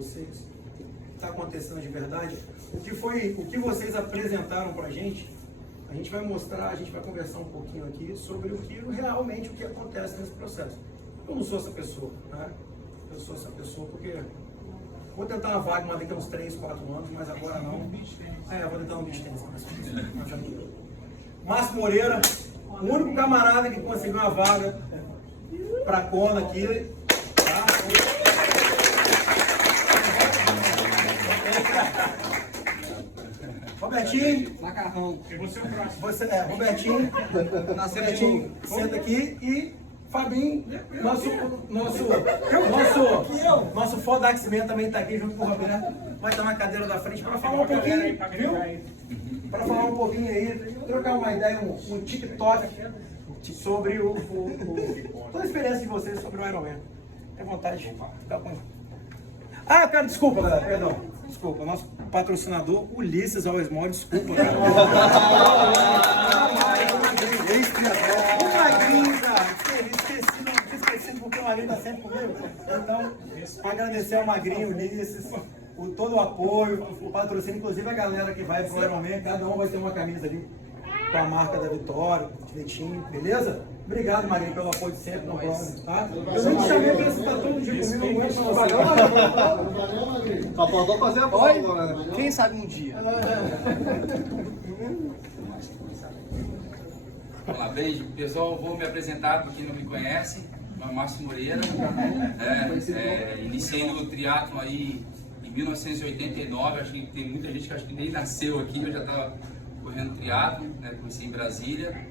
vocês, o que está acontecendo de verdade, o que vocês apresentaram para a gente vai mostrar, a gente vai conversar um pouquinho aqui sobre realmente o que acontece nesse processo. Eu não sou essa pessoa, né? Eu sou essa pessoa porque vou tentar uma vaga, mas daqui a uns 3, 4 anos, mas agora não. Vou tentar um beach tennis. Márcio Moreira, o único camarada que conseguiu uma vaga para Kona aqui. Tá? Robertinho. Macarrão. Robertinho. Robertinho, senta aqui e Fabinho, nosso foda X-Men também está aqui junto com o Roberto. Vai estar na cadeira da frente para falar um pouquinho, viu? Para falar um pouquinho aí, trocar uma ideia, um TikTok sobre toda a experiência de vocês sobre o Ironman. Tem vontade? Cara, desculpa, galera, perdão. Desculpa, nosso patrocinador Ulisses Alesmol, desculpa. O Magrinho, cara, esqueci porque o Magrinho está sempre comigo. Então, para agradecer ao Magrinho, Ulisses, todo o apoio, o patrocínio, inclusive a galera que vai pro Ironman, cada um vai ter uma camisa ali com a marca da Vitória, direitinho, beleza? Obrigado, Magrinho, pelo apoio de sempre no prova, tá? Eu não te chamei para estar todo dia comigo, não Valeu, Magrinho. Só faltou fazer a prova, né? Quem sabe um dia. Olá, beijo. Pessoal, vou me apresentar para quem não me conhece. Meu nome é Márcio Moreira. Iniciei no triatlon aí em 1989. Acho que tem muita gente que acho que nem nasceu aqui. Eu já estava correndo triatlon, né? Comecei em Brasília.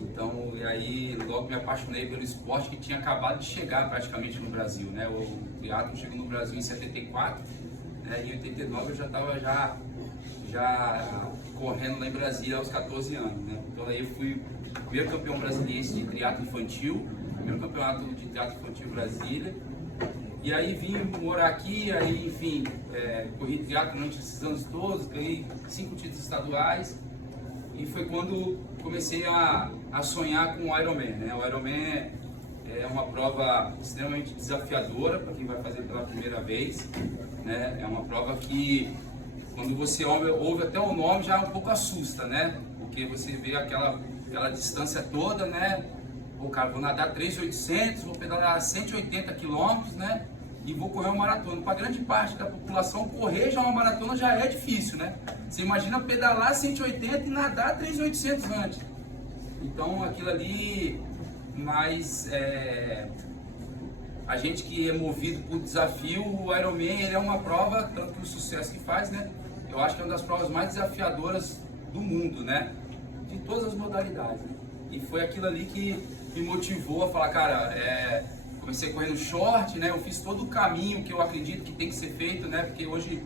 Então, e aí logo me apaixonei pelo esporte que tinha acabado de chegar praticamente no Brasil, né? O triatlon chegou no Brasil em 74, né? Em 89 eu já estava já correndo lá em Brasília aos 14 anos, né? Então aí eu fui primeiro campeão brasileiro de triatlo infantil, primeiro campeonato de triatlo infantil em Brasília. E aí vim morar aqui, aí enfim, corri triatlo durante esses anos todos, ganhei 5 títulos estaduais. E foi quando comecei a sonhar com o Ironman, né? O Ironman é uma prova extremamente desafiadora para quem vai fazer pela primeira vez, né? É uma prova que quando você ouve até o nome já um pouco assusta, né? Porque você vê aquela distância toda, né? Pô, cara, vou nadar 3.800, vou pedalar 180 quilômetros, né? E vou correr uma maratona. Para grande parte da população, correr já uma maratona já é difícil, né? Você imagina pedalar 180 e nadar 3.800 antes. Então aquilo ali, mas a gente que é movido por desafio, o Ironman ele é uma prova, tanto que o sucesso que faz, né? Eu acho que é uma das provas mais desafiadoras do mundo, né? De todas as modalidades. Né? E foi aquilo ali que me motivou a falar, cara, comecei correndo short, né? Eu fiz todo o caminho que eu acredito que tem que ser feito, né? Porque hoje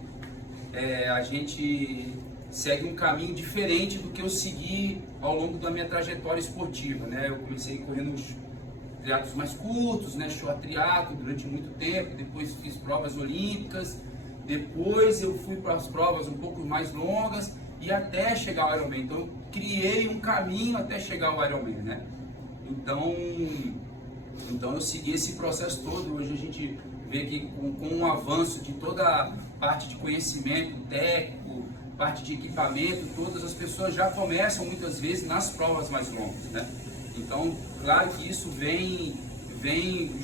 a gente segue um caminho diferente do que eu segui ao longo da minha trajetória esportiva, né? Eu comecei correndo triatlos mais curtos, né? Short triatlo durante muito tempo, depois fiz provas olímpicas, depois eu fui para as provas um pouco mais longas e até chegar ao Ironman. Então eu criei um caminho até chegar ao Ironman, né? Então eu segui esse processo todo. Hoje a gente vê que com o avanço de toda a parte de conhecimento técnico, parte de equipamento, todas as pessoas já começam muitas vezes nas provas mais longas, né? Então, claro que isso vem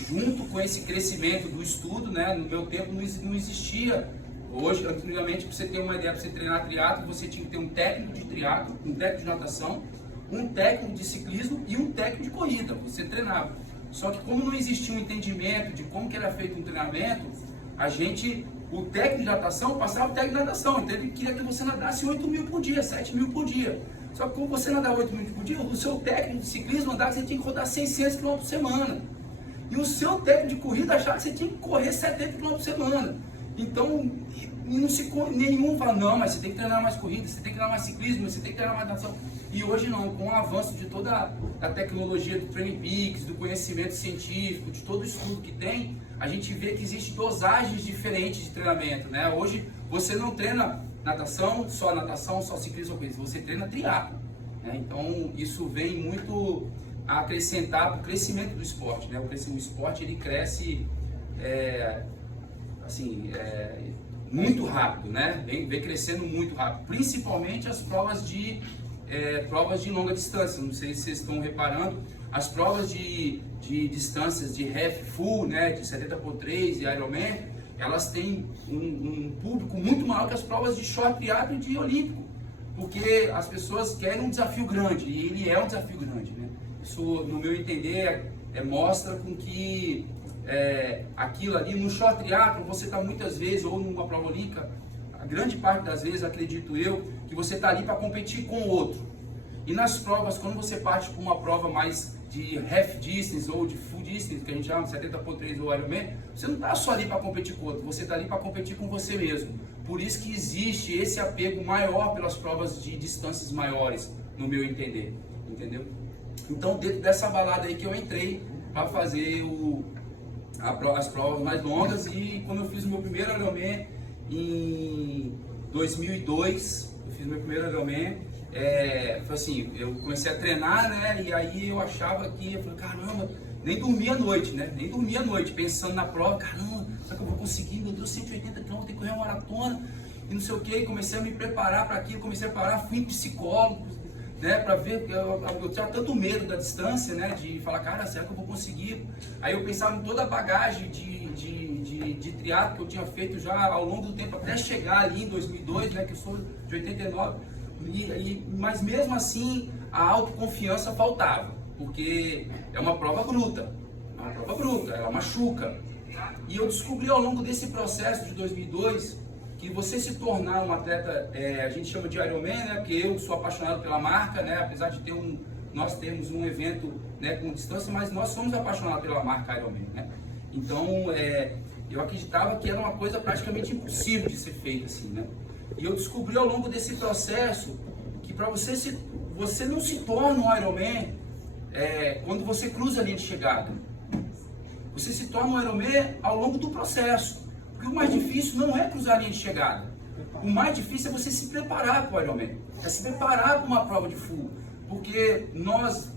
junto com esse crescimento do estudo, né? No meu tempo não existia. Hoje, antigamente, para você ter uma ideia, para você treinar triatlo, você tinha que ter um técnico de triatlo, um técnico de natação, um técnico de ciclismo e um técnico de corrida. Você treinava. Só que como não existia um entendimento de como que era feito um treinamento, o técnico de natação passava o técnico de natação, então ele queria que você nadasse 8.000 por dia, 7.000 por dia. Só que como você nadava 8.000 por dia, o seu técnico de ciclismo andava que você tinha que rodar 600 km por semana. E o seu técnico de corrida achava que você tinha que correr 70 km por semana. Então, nenhum fala, não, mas você tem que treinar mais corrida, você tem que treinar mais ciclismo, você tem que treinar mais natação. E hoje não, com o avanço de toda a tecnologia do Training Peaks, do conhecimento científico, de todo o estudo que tem, a gente vê que existem dosagens diferentes de treinamento, né? Hoje você não treina natação, só ciclismo, você treina triatlo, né? Então isso vem muito a acrescentar para o crescimento do esporte, né? O esporte ele cresce, assim, muito rápido, né? Vem crescendo muito rápido, principalmente as provas de longa distância. Não sei se vocês estão reparando, as provas de distâncias de half full, né, de 70x3 e Ironman, elas têm um público muito maior que as provas de short triatlo e de olímpico, porque as pessoas querem um desafio grande, e ele é um desafio grande, né? Isso, no meu entender, mostra com que aquilo ali no short triatlo você está muitas vezes, ou numa prova olímpica, a grande parte das vezes, acredito eu, que você está ali para competir com o outro. E nas provas, quando você parte para uma prova mais de half distance ou de full distance, que a gente chama de 70x3 ou Ironman, você não está só ali para competir com o outro, você está ali para competir com você mesmo. Por isso que existe esse apego maior pelas provas de distâncias maiores, no meu entender, entendeu? Então, dentro dessa balada aí que eu entrei para fazer as provas mais longas, e quando eu fiz o meu primeiro Ironman em 2002, eu fiz meu primeiro Ironman, foi assim, eu comecei a treinar, né, e aí eu achava que, eu falei, caramba, nem dormia à noite, né, nem dormia à noite, pensando na prova, caramba, será que eu vou conseguir, meu Deus, 180 km, tem que correr uma maratona, e não sei o que, comecei a me preparar para aquilo, comecei a parar, fui em psicólogo, né, para ver, eu tinha tanto medo da distância, né, de falar, cara, será que eu vou conseguir? Aí eu pensava em toda a bagagem de triatlo que eu tinha feito já ao longo do tempo, até chegar ali em 2002, né, que eu sou de 89, mas mesmo assim a autoconfiança faltava, porque é uma prova bruta, ela machuca. E eu descobri ao longo desse processo de 2002 que você se tornar um atleta, a gente chama de Ironman, né, porque eu sou apaixonado pela marca, né, apesar de nós temos um evento, né, com distância, mas nós somos apaixonados pela marca Ironman, né. Então eu acreditava que era uma coisa praticamente impossível de ser feita assim, né. E eu descobri ao longo desse processo que para você não se torna um Ironman quando você cruza a linha de chegada. Você se torna um Ironman ao longo do processo. Porque o mais difícil não é cruzar a linha de chegada. O mais difícil é você se preparar para o Ironman. É se preparar para uma prova de full. Porque nós,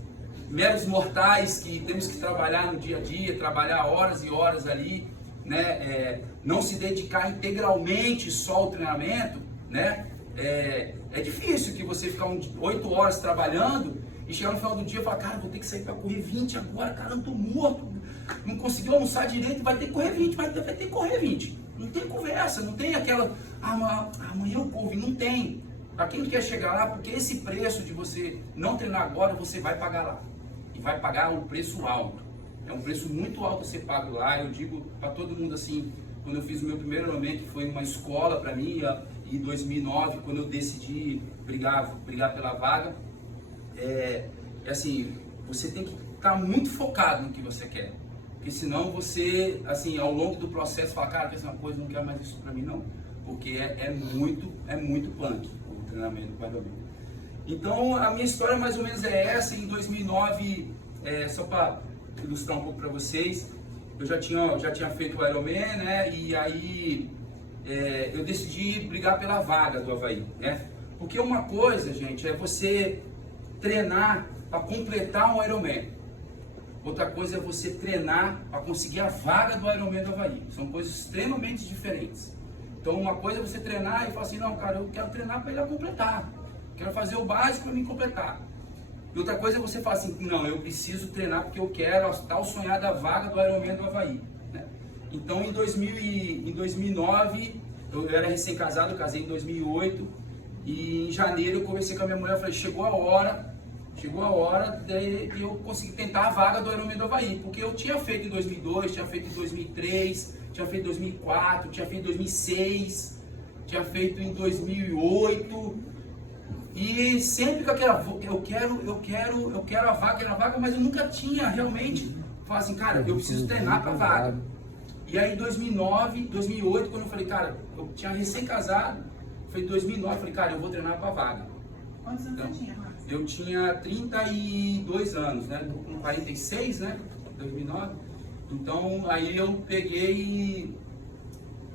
meros mortais, que temos que trabalhar no dia a dia, trabalhar horas e horas ali, né, não se dedicar integralmente só ao treinamento, né, é difícil que você ficar 8 horas trabalhando e chegar no final do dia e falar, cara, vou ter que sair para correr 20 agora, cara, eu tô morto, não conseguiu almoçar direito, vai ter que correr 20, vai ter que correr 20. Não tem conversa, não tem aquela, amanhã eu corro, não tem. Para quem quer chegar lá, porque esse preço de você não treinar agora, você vai pagar lá. E vai pagar um preço alto. É um preço muito alto a ser pago lá. Eu digo para todo mundo assim, quando eu fiz o meu primeiro Ironman, que foi uma escola para mim, em 2009, quando eu decidi brigar pela vaga, assim, você tem que estar muito focado no que você quer. Porque senão você, assim, ao longo do processo, fala, cara, fez uma coisa, não quero mais isso para mim não. Porque é muito punk o treinamento com Ironman. Então, a minha história mais ou menos é essa. Em 2009, só para ilustrar um pouco para vocês, eu já tinha feito o Ironman, né? E aí eu decidi brigar pela vaga do Avaí, né? Porque uma coisa, gente, é você treinar para completar um Ironman. Outra coisa é você treinar para conseguir a vaga do Ironman do Avaí. São coisas extremamente diferentes. Então, uma coisa é você treinar e falar assim, não, cara, eu quero treinar para ele completar. Quero fazer o básico para mim completar. E outra coisa é você falar assim, não, eu preciso treinar porque eu quero a tal sonhada vaga do Ironman do Avaí, né? Então, em 2009, eu era recém-casado, eu casei em 2008, e em janeiro eu conversei com a minha mulher, falei, chegou a hora de eu conseguir tentar a vaga do Ironman do Avaí, porque eu tinha feito em 2002, tinha feito em 2003, tinha feito em 2004, tinha feito em 2006, tinha feito em 2008, e sempre com aquela, eu quero a vaga, mas eu nunca tinha realmente falado assim, cara, eu preciso treinar para a vaga. E aí em 2009, 2008, quando eu falei, cara, eu tinha recém-casado, foi em 2009, eu falei, cara, eu vou treinar para a vaga. Quantos anos você tinha, Márcio? Eu tinha 32 anos, né? Tô com 46, né? 2009. Então, aí eu peguei.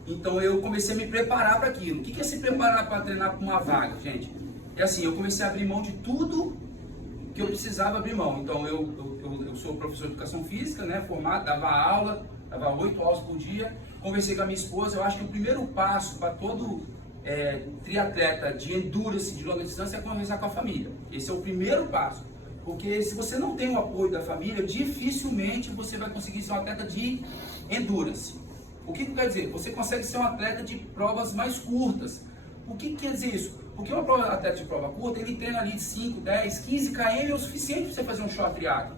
Então, eu comecei a me preparar para aquilo. O que é se preparar para treinar para uma vaga, gente? É assim, eu comecei a abrir mão de tudo que eu precisava abrir mão. Então, eu sou professor de educação física, né? Formado, dava 8 aulas por dia. conversei com a minha esposa, eu acho que o primeiro passo para todo triatleta de endurance, de longa distância, é conversar com a família. Esse é o primeiro passo. Porque se você não tem o apoio da família, dificilmente você vai conseguir ser um atleta de endurance. O que quer dizer? Você consegue ser um atleta de provas mais curtas. O que quer dizer isso? Porque um atleta de prova curta, ele treina ali de 5, 10, 15 km é o suficiente para você fazer um short triatlo.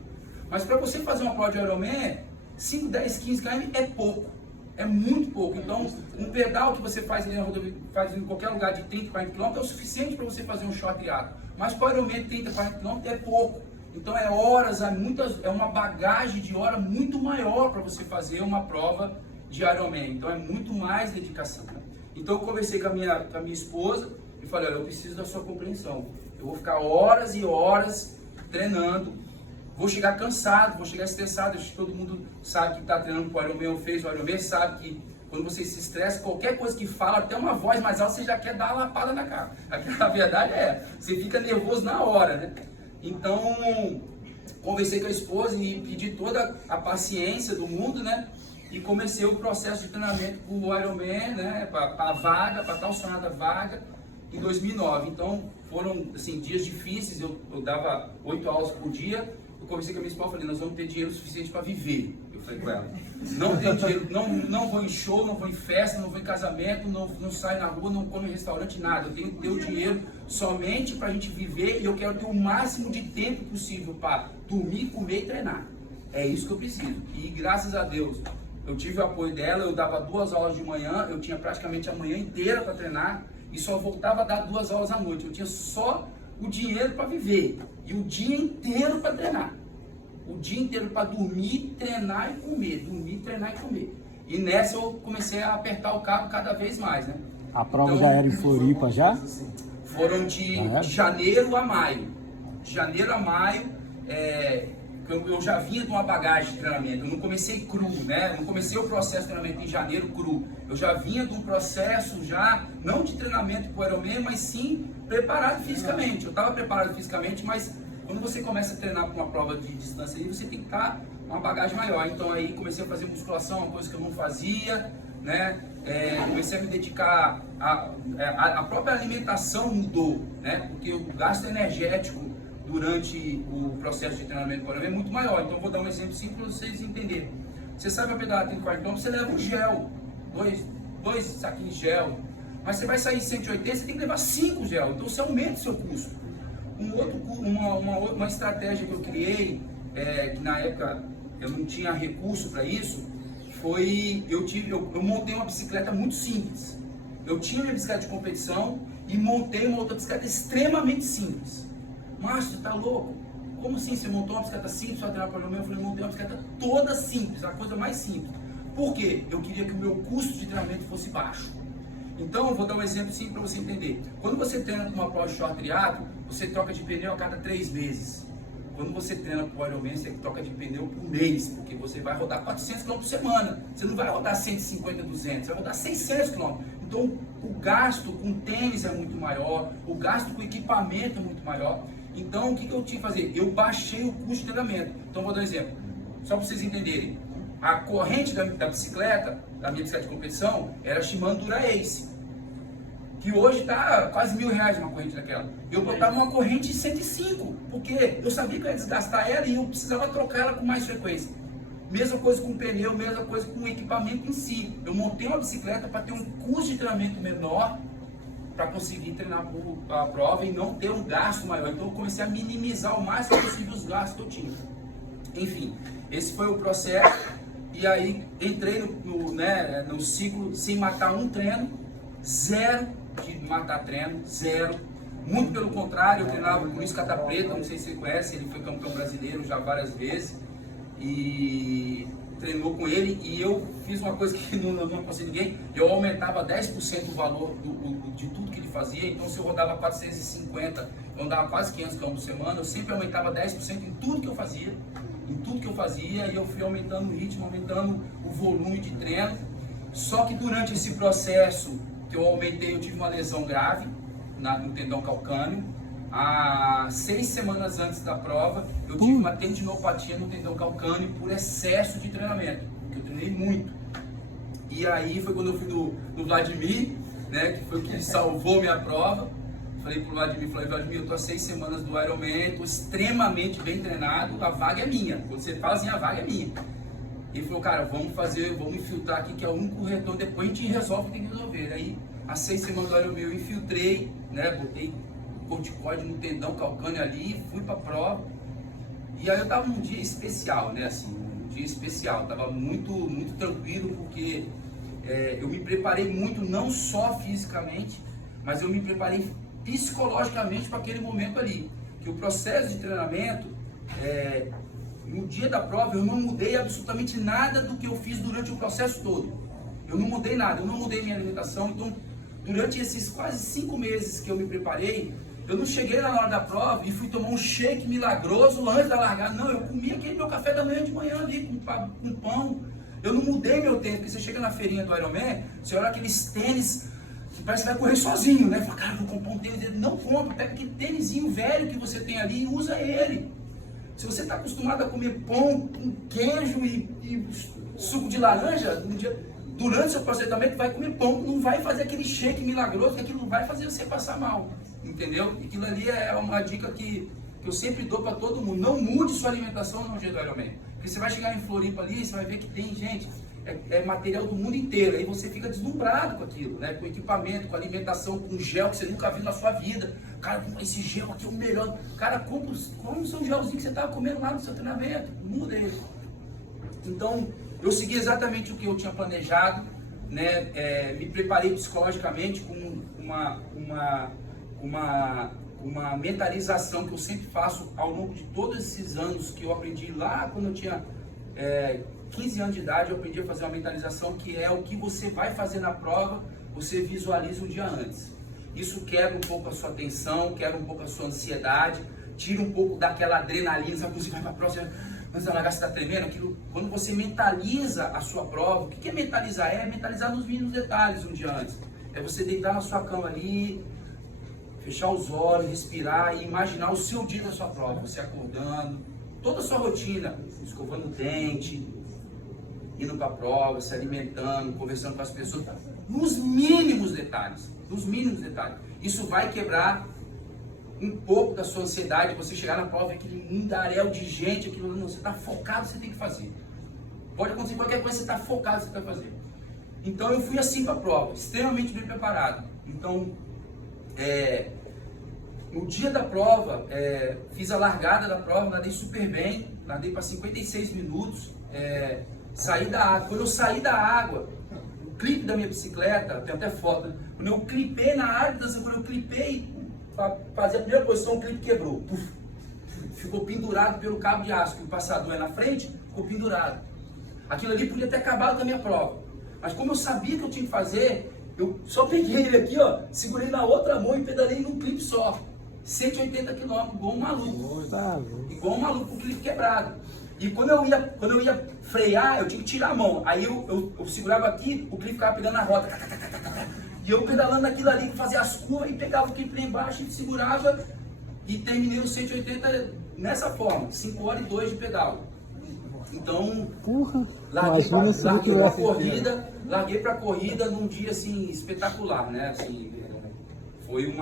Mas para você fazer uma prova de Ironman, 5, 10, 15 km é pouco. É muito pouco. Então, um pedal que você faz ali na rodovia, faz em qualquer lugar de 30, 40 km é o suficiente para você fazer um short triatlo. Mas para o Ironman, 30, 40 km é pouco. Então, é horas, é uma bagagem de hora muito maior para você fazer uma prova de Ironman. Então, é muito mais dedicação. Né? Então, eu conversei com a minha esposa e falei, olha, eu preciso da sua compreensão. Eu vou ficar horas e horas treinando. Vou chegar cansado, vou chegar estressado. Acho que todo mundo sabe que está treinando para o Ironman ou fez o Ironman, sabe que quando você se estressa, qualquer coisa que fala, até uma voz mais alta, você já quer dar uma lapada na cara. A verdade é, você fica nervoso na hora, né? Então, conversei com a esposa e pedi toda a paciência do mundo, né? E comecei o processo de treinamento para o Ironman, né? Para a vaga, para tal sonada vaga, em 2009. Então, foram assim, dias difíceis, eu dava 8 aulas por dia. Eu conversei com a minha esposa e falei, nós vamos ter dinheiro suficiente para viver. Eu falei com ela, não tenho dinheiro, não vou em show, não vou em festa, não vou em casamento, não saio na rua, não como em restaurante, nada. Eu tenho que ter o dinheiro somente para a gente viver e eu quero ter o máximo de tempo possível para dormir, comer e treinar. É isso que eu preciso. E graças a Deus, eu tive o apoio dela, eu dava 2 aulas de manhã, eu tinha praticamente a manhã inteira para treinar e só voltava a dar 2 aulas à noite. Eu tinha só o dinheiro para viver e o dia inteiro para treinar. O dia inteiro para dormir, treinar e comer. Dormir, treinar e comer. E nessa eu comecei a apertar o cabo cada vez mais, né? A prova já era em Floripa já? Foram de janeiro a maio. De janeiro a maio, eu já vinha de uma bagagem de treinamento. Eu não comecei cru, né? Eu não comecei o processo de treinamento em janeiro cru. Eu já vinha de um processo já, não de treinamento para o Ironman, mas sim preparado fisicamente. Eu estava preparado fisicamente, mas quando você começa a treinar para uma prova de distância aí, você tem que estar com uma bagagem maior. Então aí comecei a fazer musculação, uma coisa que eu não fazia, né? Comecei a me dedicar, a própria alimentação mudou, né? Porque o gasto energético durante o processo de treinamento para o Ironman é muito maior. Então eu vou dar um exemplo simples para vocês entenderem. Você sabe a pedalar 30 km, você leva um gel, dois saquinhos de gel. Mas você vai sair 180, você tem que levar 5 gel. Então você aumenta o seu custo. Uma estratégia que eu criei, que na época eu não tinha recurso para isso, foi eu montei uma bicicleta muito simples. Eu tinha minha bicicleta de competição e montei uma outra bicicleta extremamente simples. Márcio, você tá louco? Como assim? Você montou uma bicicleta simples para treinar para o Ironman? Eu falei, montei uma bicicleta toda simples, a coisa mais simples. Por quê? Eu queria que o meu custo de treinamento fosse baixo. Então, eu vou dar um exemplo simples para você entender. Quando você treina com uma prova de short triatlo, você troca de pneu a cada 3 meses. Quando você treina com o Ironman, você troca de pneu por mês, porque você vai rodar 400 km por semana. Você não vai rodar 150, 200, você vai rodar 600 km. Então, o gasto com tênis é muito maior, o gasto com equipamento é muito maior. Então, o que eu tinha que fazer? Eu baixei o custo de treinamento. Então, vou dar um exemplo, só para vocês entenderem. A corrente da bicicleta, da minha bicicleta de competição, era a Shimano Dura Ace, que hoje está quase R$1.000 uma corrente daquela. Eu botava uma corrente de 105, porque eu sabia que eu ia desgastar ela e eu precisava trocar ela com mais frequência. Mesma coisa com o pneu, mesma coisa com o equipamento em si. Eu montei uma bicicleta para ter um custo de treinamento menor, para conseguir treinar a prova e não ter um gasto maior. Então eu comecei a minimizar o máximo possível os gastos que eu tinha. Enfim, esse foi o processo. E aí entrei no ciclo sem matar um treino, 0 de matar treino, 0. Muito pelo contrário, eu treinava com o Luiz Catapreta, não sei se você conhece, ele foi campeão brasileiro já várias vezes. E treinou com ele e eu fiz uma coisa que não aconselho ninguém, eu aumentava 10% o valor de tudo que ele fazia. Então se eu rodava 450, eu andava quase 500 km por semana, eu sempre aumentava 10% em tudo que eu fazia. E eu fui aumentando o ritmo, aumentando o volume de treino. Só que durante esse processo que eu aumentei, eu tive uma lesão grave no tendão calcâneo. Há 6 semanas antes da prova, eu tive uma tendinopatia no tendão calcâneo por excesso de treinamento, porque eu treinei muito. E aí foi quando eu fui no Vladimir, né, que foi o que salvou minha prova. Falei pro Vladimir, Vladimir, eu tô há 6 semanas do Ironman, tô extremamente bem treinado, a vaga é minha. Quando você fala assim, a vaga é minha. Ele falou, cara, vamos infiltrar aqui, que é o único retorno, depois a gente resolve o que tem que resolver. Aí, há 6 semanas do Ironman, eu infiltrei, né, botei corticoide no tendão calcâneo ali, fui pra prova. E aí eu tava num dia especial, né, assim, tava muito tranquilo, porque eu me preparei muito, não só fisicamente, mas eu me preparei psicologicamente para aquele momento ali. Que o processo de treinamento, no dia da prova, eu não mudei absolutamente nada do que eu fiz durante o processo todo. Eu não mudei nada, eu não mudei minha alimentação. Então, durante esses quase 5 meses que eu me preparei, eu não cheguei na hora da prova e fui tomar um shake milagroso antes da largada. Não, eu comi aquele meu café da manhã de manhã ali com pão. Eu não mudei meu tênis, porque você chega na feirinha do Ironman, você olha aqueles tênis que parece que vai correr sozinho, né? Fala, cara, vou comprar um tênis. Não compra, pega aquele tênisinho velho que você tem ali e usa ele. Se você está acostumado a comer pão com queijo e suco de laranja, durante o seu processamento vai comer pão, não vai fazer aquele shake milagroso, que aquilo não vai fazer você passar mal, entendeu? E aquilo ali é uma dica que eu sempre dou para todo mundo. Não mude sua alimentação no dia do Ironman. Porque você vai chegar em Floripa ali, você vai ver que tem gente, é material do mundo inteiro, aí você fica deslumbrado com aquilo, né? Com equipamento, com alimentação, com gel que você nunca viu na sua vida. Cara, esse gel aqui é o melhor. Cara, compra o seu gelzinho que você estava comendo lá no seu treinamento, muda ele. Então, eu segui exatamente o que eu tinha planejado, né? Me preparei psicologicamente com uma mentalização que eu sempre faço ao longo de todos esses anos, que eu aprendi lá quando eu tinha 15 anos de idade. Eu aprendi a fazer uma mentalização que é o que você vai fazer na prova, você visualiza um dia antes. Isso quebra um pouco a sua tensão, quebra um pouco a sua ansiedade, tira um pouco daquela adrenalina, sabe quando você vai para a prova, antes da largada você está tremendo, aquilo, quando você mentaliza a sua prova. O que é mentalizar? É mentalizar nos mínimos detalhes um dia antes. É você deitar na sua cama ali, fechar os olhos, respirar e imaginar o seu dia da sua prova, você acordando, toda a sua rotina, escovando o dente, indo para a prova, se alimentando, conversando com as pessoas, nos mínimos detalhes, Isso vai quebrar um pouco da sua ansiedade, você chegar na prova, aquele mundaréu de gente, aquilo, não, você está focado, você tem que fazer. Pode acontecer qualquer coisa, você está focado, você vai fazer. Então eu fui assim para a prova, extremamente bem preparado. Então, no dia da prova, fiz a largada da prova, nadei super bem, nadei para 56 minutos, saí da água. Quando eu saí da água, o clipe da minha bicicleta, tem até foto, né? Quando eu clipei na área, quando eu clipei para fazer a primeira posição, o clipe quebrou. Puf, ficou pendurado pelo cabo de aço, que o passador é na frente, ficou pendurado. Aquilo ali podia ter acabado com a minha prova. Mas como eu sabia que eu tinha que fazer, eu só peguei ele aqui, ó, segurei na outra mão e pedalei num clipe só. 180 km, igual um maluco. Igual um maluco com o clipe quebrado. E quando eu ia frear, eu tinha que tirar a mão. Aí eu segurava aqui, o clipe ficava pegando na roda. E eu pedalando aquilo ali, fazia as curvas e pegava o clipe lá embaixo e segurava. E terminei os 180 nessa forma, 5 horas e 2 de pedal. Então, larguei pra corrida num dia assim espetacular, né? Assim, foi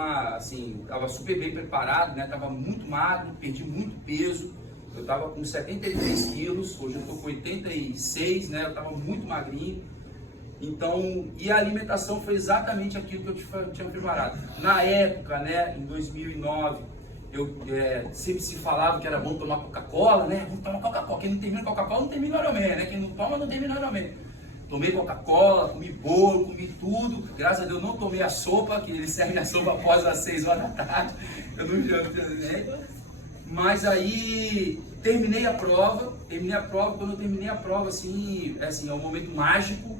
tava super bem preparado, né? Tava muito magro, perdi muito peso. Eu tava com 73 quilos, hoje eu tô com 86, né? Eu tava muito magrinho. Então, e a alimentação foi exatamente aquilo que eu tinha preparado. Na época, né, em 2009, sempre se falava que era bom tomar Coca-Cola, né? Vamos tomar Coca-Cola. Quem não termina Coca-Cola não termina o Ironman, né? Quem não toma não termina o Ironman. Tomei Coca-Cola, comi bolo, comi tudo. Graças a Deus não tomei a sopa, que eles servem a sopa após as 6 horas da tarde. Eu não janto, né? Mas aí terminei a prova. Quando eu terminei a prova, assim, é um momento mágico,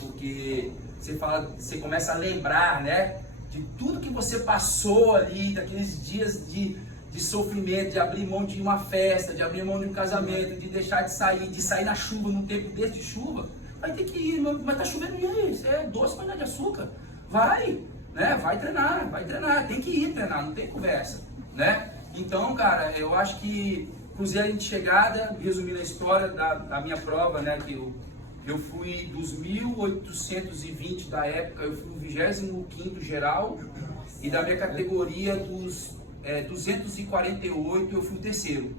porque você começa a lembrar, né? De tudo que você passou ali, daqueles dias de sofrimento, de abrir mão de uma festa, de abrir mão de um casamento, de deixar de sair na chuva, num tempo desse de chuva, vai ter que ir, mas tá chovendo e aí, isso é doce, mas não é de açúcar, vai, né, vai treinar, tem que ir treinar, não tem conversa, né? Então, cara, eu acho que cruzei a linha de chegada, resumindo a história da minha prova, né, que Eu fui dos 1.820 da época, eu fui o 25º geral, e da minha categoria dos 248 eu fui o terceiro.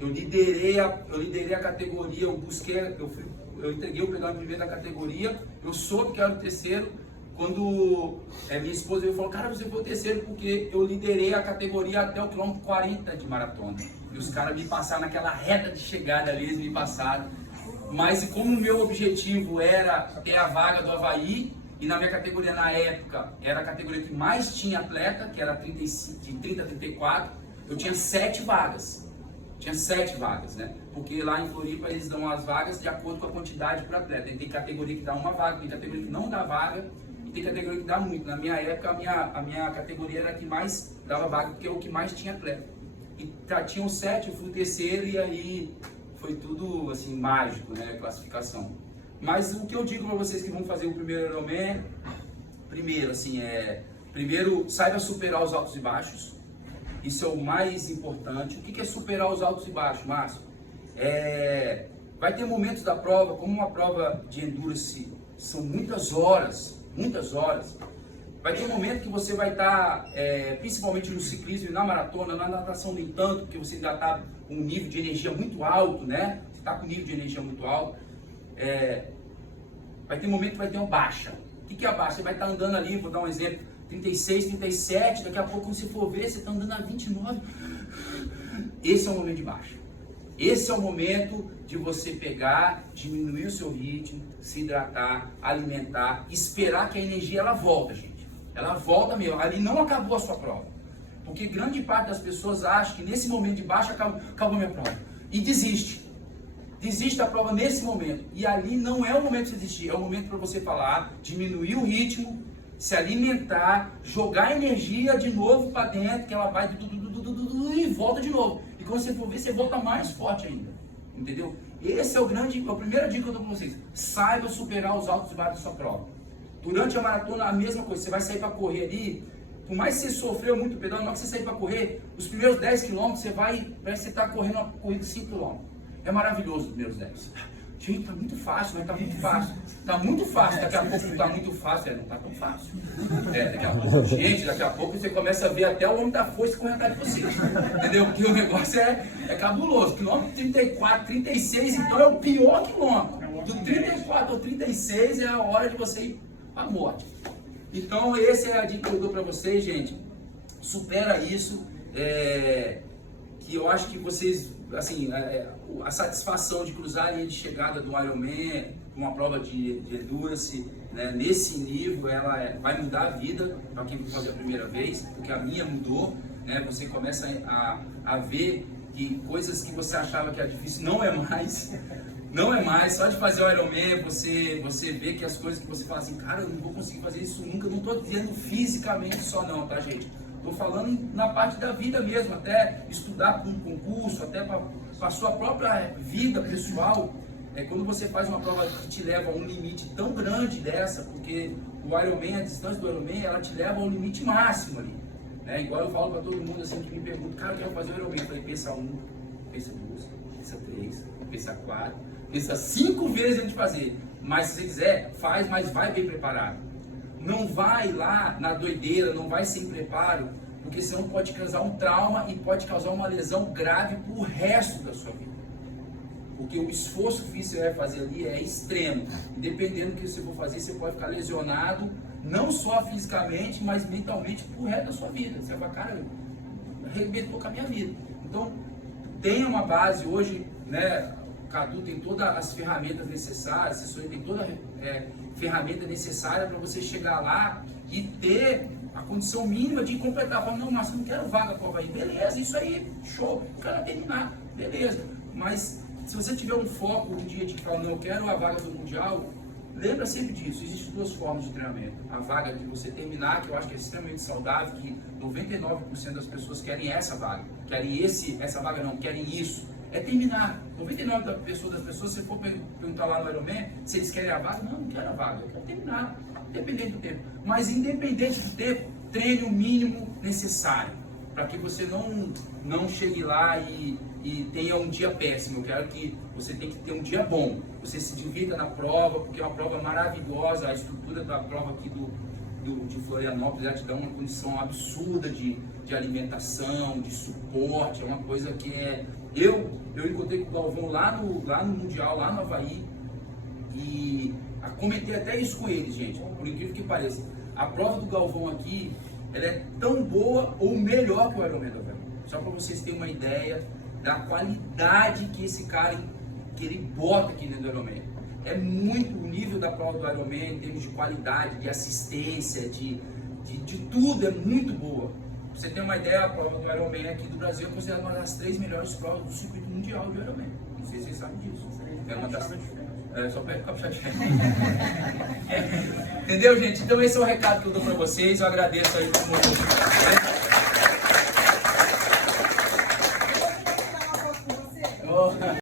Eu liderei a categoria, eu entreguei o pedal em primeiro da categoria, eu soube que era o terceiro, quando minha esposa veio e falou, cara, você foi o terceiro porque eu liderei a categoria até o quilômetro 40 de maratona. E os caras me passaram naquela reta de chegada ali, eles me passaram. Mas como o meu objetivo era ter a vaga do Avaí, e na minha categoria na época, era a categoria que mais tinha atleta, que era de 30 a 34, eu tinha 7 vagas. Tinha 7 vagas, né? Porque lá em Floripa eles dão as vagas de acordo com a quantidade por atleta. E tem categoria que dá uma vaga, tem categoria que não dá vaga, e tem categoria que dá muito. Na minha época, a minha categoria era a que mais dava vaga, porque é o que mais tinha atleta. E tinham 7, eu fui o terceiro, e aí foi tudo assim, mágico, né? A classificação. Mas o que eu digo para vocês que vão fazer o primeiro Ironman, primeiro, saiba superar os altos e baixos. Isso é o mais importante. O que é superar os altos e baixos, Márcio? Vai ter momentos da prova, como uma prova de endurance, são muitas horas. Vai ter um momento que você vai estar, principalmente no ciclismo e na maratona, na natação nem tanto, porque você ainda está com um nível de energia muito alto, né? Você está com um nível de energia muito alto. Vai ter um momento que vai ter uma baixa. O que é a baixa? Você vai estar andando ali, vou dar um exemplo, 36, 37, daqui a pouco quando você for ver, você está andando a 29. Esse é o momento de baixa. Esse é o momento de você pegar, diminuir o seu ritmo, se hidratar, alimentar, esperar que a energia ela volta, gente. Ela volta mesmo. Ali não acabou a sua prova. Porque grande parte das pessoas acha que nesse momento de baixa acabou a minha prova. E desiste. Desiste da prova nesse momento. E ali não é o momento de desistir. É o momento para você falar, diminuir o ritmo, se alimentar, jogar energia de novo para dentro, que ela vai e volta de novo. E quando você for ver, você volta mais forte ainda. Entendeu? Esse é a primeira dica que eu dou para vocês. Saiba superar os altos e baixos da sua prova. Durante a maratona, a mesma coisa. Você vai sair para correr ali, por mais que você sofreu muito pedal, na hora que você sair para correr, os primeiros 10 km, parece que você está correndo uma corrida de 5 km. É maravilhoso os primeiros 10. Gente, tá muito fácil, né? Tá muito fácil. Tá muito fácil, daqui a pouco tá muito fácil. Não tá tão fácil. Daqui a pouco, gente, daqui a pouco você começa a ver até o homem da foice correndo atrás de vocês. Entendeu? Porque o negócio é cabuloso. Quilômetro 34, 36, então é o pior quilômetro. Do 34 ao 36 é a hora de você ir à morte. Então, essa é a dica que eu dou pra vocês, gente. Supera isso. Que eu acho que vocês, assim, a satisfação de cruzar a linha de chegada do Ironman, uma prova de endurance, né, nesse nível, ela vai mudar a vida para quem for fazer a primeira vez, porque a minha mudou, né? Você começa a ver que coisas que você achava que era difícil não é mais, só de fazer o Ironman, você vê que as coisas que você fala assim, cara, eu não vou conseguir fazer isso nunca, não estou dizendo fisicamente só não, tá, gente? Estou falando na parte da vida mesmo, até estudar para um concurso, até para a sua própria vida pessoal. Quando você faz uma prova que te leva a um limite tão grande dessa, porque o Ironman, a distância do Ironman, ela te leva ao limite máximo ali. Igual eu falo para todo mundo assim que me pergunta, cara, eu quero fazer o Ironman. Eu falei, pensa 1, pensa 2, pensa 3, pensa 4, pensa 5 vezes antes de fazer. Mas se você quiser, faz, mas vai bem preparado. Não vai lá na doideira, não vai sem preparo, porque senão pode causar um trauma e pode causar uma lesão grave pro resto da sua vida. Porque o esforço físico que você vai fazer ali é extremo. E dependendo do que você for fazer, você pode ficar lesionado, não só fisicamente, mas mentalmente pro resto da sua vida. Você vai falar, cara, arrebentou com a minha vida. Então, tenha uma base hoje, né? O Cadu tem todas as ferramentas necessárias, a assessoria tem toda ferramenta necessária para você chegar lá e ter a condição mínima de completar. Fala, não, Márcio, não quero vaga para o Avaí. Beleza, isso aí, show, não quero terminar, beleza. Mas se você tiver um foco um dia de falar, não, eu quero a vaga do Mundial, lembra sempre disso. Existem 2 formas de treinamento. A vaga de você terminar, que eu acho que é extremamente saudável, que 99% das pessoas querem essa vaga. Querem essa vaga não, querem isso. É terminar. 99% das pessoas, se for perguntar lá no Ironman, se eles querem a vaga, não quero a vaga, eu quero terminar, independente do tempo. Mas independente do tempo, treine o mínimo necessário, para que você não chegue lá e e tenha um dia péssimo. Eu quero que você tenha que ter um dia bom. Você se divirta na prova, porque é uma prova maravilhosa. A estrutura da prova aqui de Florianópolis já te dá uma condição absurda de alimentação, de suporte. É uma coisa que é... Eu encontrei com o Galvão lá no Mundial, lá no Havaí, e comentei até isso com ele, gente, por incrível que pareça. A prova do Galvão aqui, ela é tão boa ou melhor que o Ironman do Havaí. Só para vocês terem uma ideia da qualidade que esse cara, que ele bota aqui dentro do Ironman. É muito o nível da prova do Ironman em termos de qualidade, de assistência, de tudo, é muito boa. Pra você ter uma ideia, a prova do Ironman aqui do Brasil é considerada uma das 3 melhores provas do circuito mundial de Ironman. Não sei se vocês sabem disso. É uma das... só pega o capixaba. Entendeu, gente? Então esse é o recado que eu dou pra vocês. Eu agradeço aí por muito.